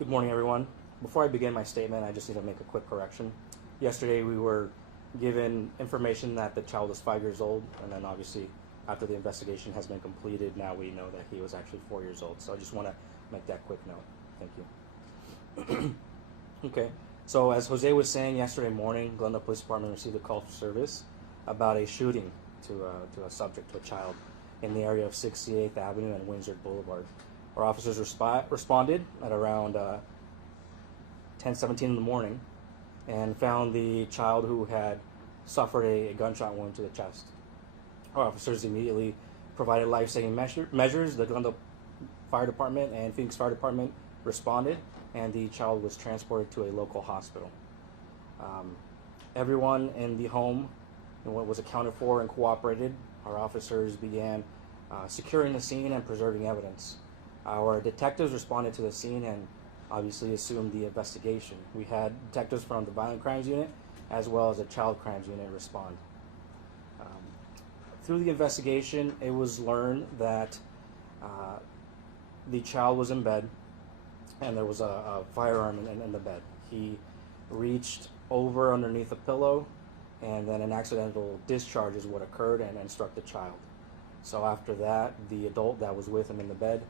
Good morning, everyone. Before I begin my statement, I just need to make a quick correction. Yesterday, we were given information that the child was 5 years old, and then obviously, after the investigation has been completed, now we know that he was actually 4 years old. So I just want to make that quick note. Thank you. Okay. So as Jose was saying, yesterday morning, Glendale Police Department received a call for service about a shooting to a subject, to a child, in the area of 68th Avenue and Windsor Boulevard. Our officers responded at around 10:17 in the morning and found the child who had suffered a gunshot wound to the chest. Our officers immediately provided life-saving measures. The Glendale Fire Department and Phoenix Fire Department responded, and the child was transported to a local hospital. Everyone in the home was accounted for and cooperated. Our officers began securing the scene and preserving evidence. Our detectives responded to the scene and obviously assumed the investigation. We had detectives from the Violent Crimes Unit as well as the Child Crimes Unit respond. Through the investigation, it was learned that the child was in bed and there was a firearm in the bed. He reached over underneath a pillow, and then an accidental discharge is what occurred and struck the child. So after that, the adult that was with him in the bed,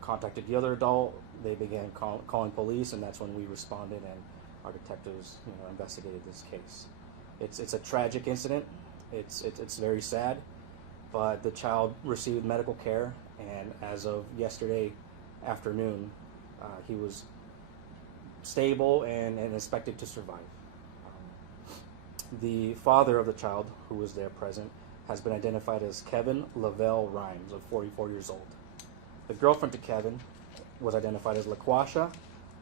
contacted the other adult. They began calling police, and that's when we responded, and our detectives, investigated this case. It's a tragic incident. It's very sad, but the child received medical care, and as of yesterday afternoon, he was stable and expected to survive. The father of the child, who was there present, has been identified as Kevin Lavelle Rhymes, of 44 years old. The girlfriend to Kevin was identified as LaQuasha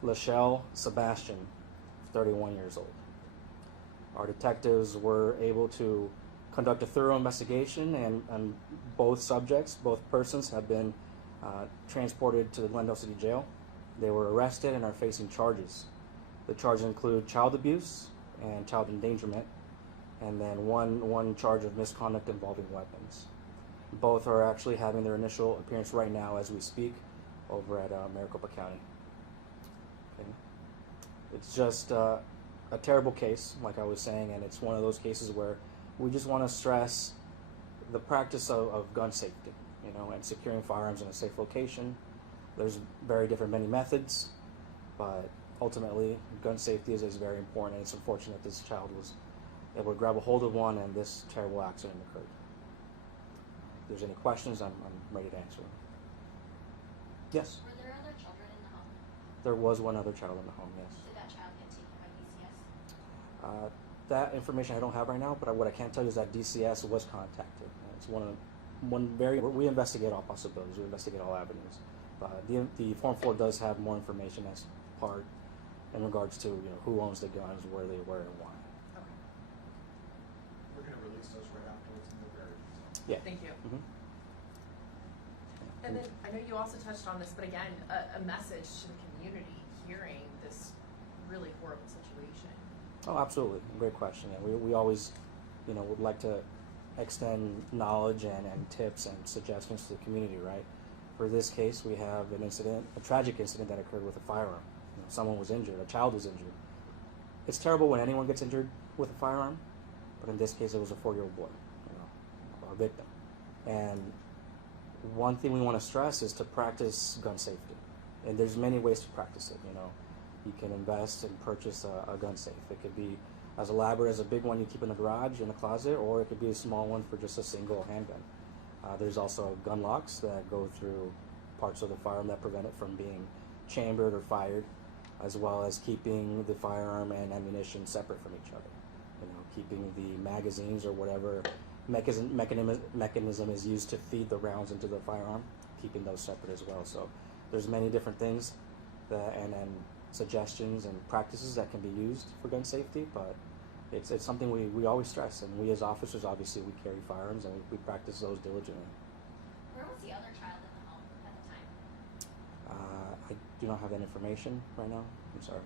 Lachelle Sebastian, 31 years old. Our detectives were able to conduct a thorough investigation, and both persons, have been transported to the Glendale City Jail. They were arrested and are facing charges. The charges include child abuse and child endangerment, and then one charge of misconduct involving weapons. Both are actually having their initial appearance right now as we speak over at Maricopa County. Okay. It's just a terrible case, like I was saying, and it's one of those cases where we just want to stress the practice of gun safety, and securing firearms in a safe location. There's many methods, but ultimately gun safety is very important, and it's unfortunate this child was able to grab a hold of one and this terrible accident occurred. If there's any questions, I'm ready to answer them. Yes? Were there other children in the home? There was one other child in the home, yes. Did that child get taken by DCS? That information I don't have right now, but what I can tell you is that DCS was contacted. It's we investigate all possibilities, we investigate all avenues. The Form 4 does have more information as part in regards to who owns the guns, where they were, and why. Okay. We're going to release those right afterwards in the very detail. Yeah. Thank you. Mm-hmm. And then I know you also touched on this, but again, a message to the community hearing this really horrible situation. Oh, absolutely. Great question. Yeah, we always, would like to extend knowledge and tips and suggestions to the community, right? For this case, we have a tragic incident that occurred with a firearm. Someone was injured, a child was injured. It's terrible when anyone gets injured with a firearm, but in this case, it was a 4-year-old boy, our victim. And one thing we want to stress is to practice gun safety. And there's many ways to practice it, You can invest and purchase a gun safe. It could be as elaborate as a big one you keep in the garage, in the closet, or it could be a small one for just a single handgun. There's also gun locks that go through parts of the firearm that prevent it from being chambered or fired, as well as keeping the firearm and ammunition separate from each other. Keeping the magazines or whatever mechanism is used to feed the rounds into the firearm, keeping those separate as well. So there's many different things and suggestions and practices that can be used for gun safety, but it's something we always stress, and we as officers, obviously, we carry firearms and we practice those diligently. Where was the other child in the home at the time? I do not have that information right now. I'm sorry.